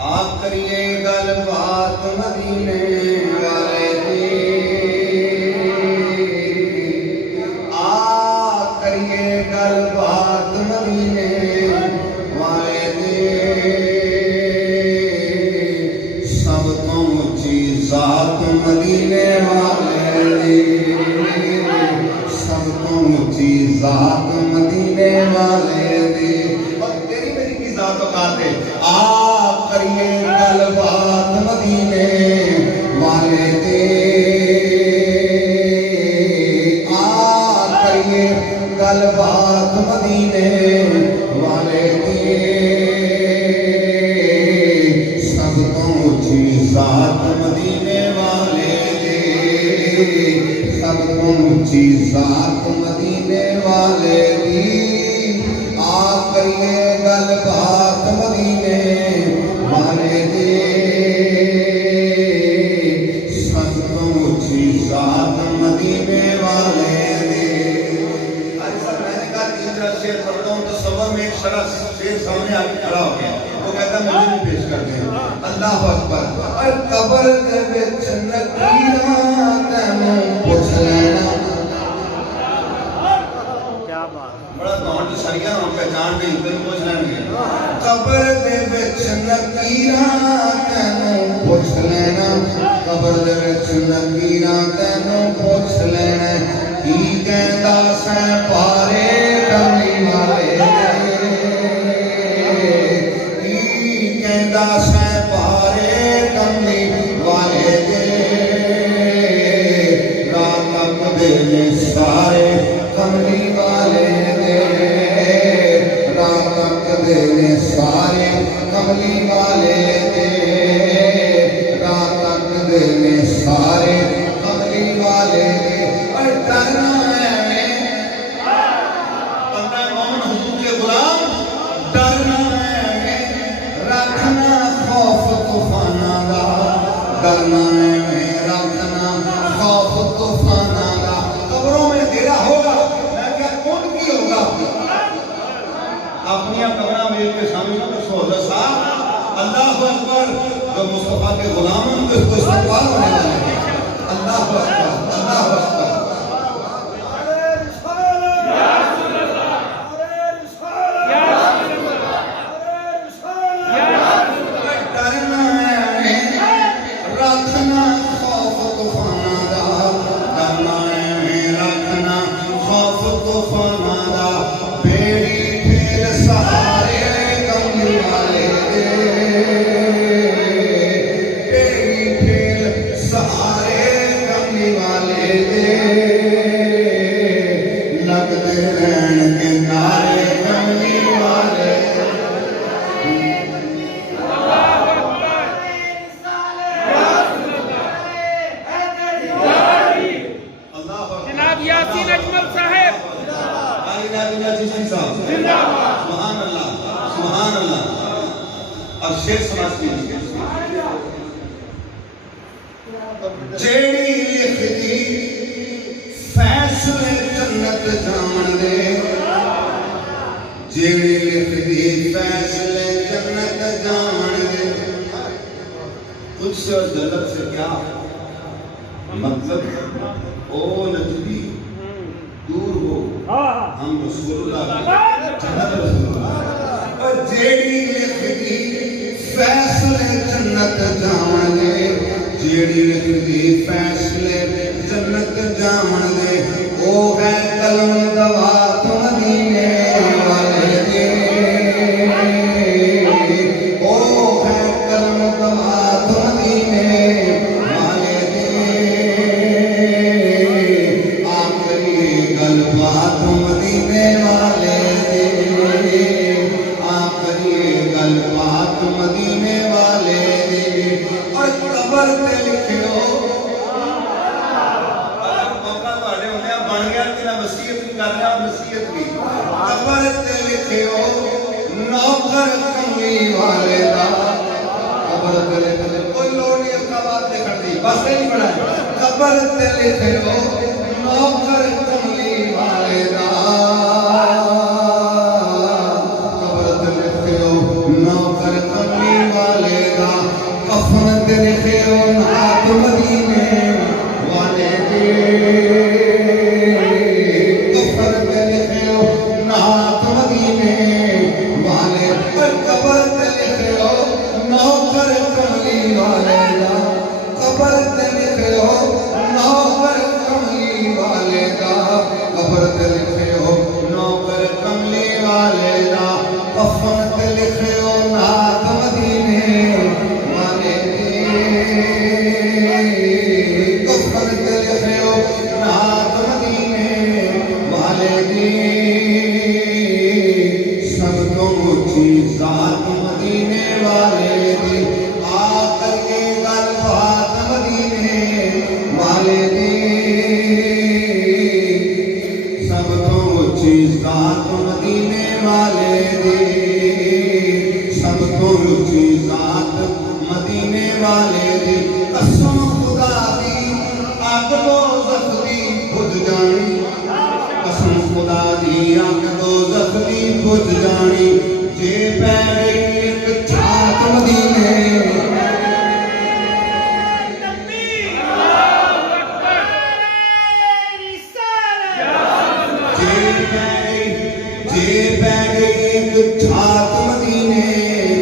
کریے گل بات مدینے والے دی کریے گل بات مدینے والے دی سب تو اونچی ذات مدینے والے دی سب تو اونچی ذات مدینے والے دی اور تیری میری کی ذات اوقات ہے کریے گل بات مدینے والے دے کریے گل بات مدینے والے دے سب تو اونچی ذات مدینے والے دے سب تو اونچی ذات مدینے والے دی کریے گل بات مدینے والے دے سب تو اونچی ذات مدینے والے دے آج سب میں نے کہا تیسرا شعر پڑھتا ہوں تو صبح میں ایک شرح شعر سامنے آ کے کھڑا ہو گیا وہ کہتا ہے مجھے بھی پیش کر دیں اللہ اکبر اور قبر دے وچ نکیراں تینوں پوچھ لینا بڑا گاؤں جو سریعہ ہم پہچان دیں تینوں پوچھ لیں گے قبر دے وچ نکیراں تینوں پوچھ لینا قبر دے وچ نکیراں تینوں پوچھ لینا کی کہندا سیں پارے کملی والے کی کہندا سیں پارے کملی والے دے رات تک دے سارے کملی والے دے سارے کملی والے دے رات تک دے سارے کملی والے دے اور ڈرنا ہے بندہ مومن حضور کے غلام ڈرنا ہے رکھنا خوف طوفاناں دا ڈرنا ہے رکھنا خوف طوفاناں دا قبروں میں تیرا ہوگا میں کیا کون کی ہوگا اپنی قبرہ میرے کے سامنے تو سوال صاحب اللہ اکبر جو مصطفیٰ کے غلاموں کو اس کو استقبال ہونے والے ہیں اللہ اکبر اللہ اکبر ڈرنا ہے رکھنا خوف طوفاناں دا ڈرنا ہے رکھنا خوف طوفاناں دا بیڑی سارے کملی والے دے بیڑی پھیل سارے کملی والے دے لگتے رہن کے نعرے کملی والے جناب یاسین اجمل صاحب سبحان اللہ سبحان اللہ اب شعر سماج کی جیڑی لکھ دی فیصلے جنت جان دے جیڑی لکھ دی فیصلے جنت جان دے تجھ سے اور جنت سے کیا مطلب او نجدی دور ہو ہم رسول اللہ جنت رسول اللہ اور جیڑی لکھ دی فیصلے جنت جان دے جیڑی لکھ دی فیصلے جنت جان دے او ہے قلم دوات مدینے والے دے او ہے قلم دوات مدینے والے دے آخری گل بات مدینے والے دے آخری گل بات مدینے والے دے اور قبر تے لکھو موقع تواڈے ہوندے بن گیا کہ وصیت بھی کرنا وصیت بھی قبر تے لکھو نوکر کملی والے دا قبر تے لکھو کوئی لوڑ نہیں اس کا بات دیکھن دی بس نہیں پڑھا قبر تے لکھو نوکر کملی والے دا قبر تے لکھو نوکر کملی والے دا تے لکھے ہو نعت مدینے والے دی قبر تے لکھے ہو نعت مدینے والے پر قبر تے لکھے ہو نوکر کملی والے دا قبر تے لکھے ہو نوکر کملی والے دا قبر تے لکھے ہو نوکر کملی والے دا کفن تے لکھے ہو نعت مدینے والے دی کفن تے لکھے ہو نعت مدینے والے دی سب تو اونچی ذات مدینے والے دی آ کر کے گل بات مدینے والے دی سب تو اونچی ذات مدینے والے دی سب تو اونچی ذات مدینے والے دی قسم خدا دی اگ دوزخ دی بجھ جانی قسم خدا دی اگ دوزخ دی بجھ جانی جے پہ گئی ایک چھات مدینے جے پہ گئی ایک چھات مدینے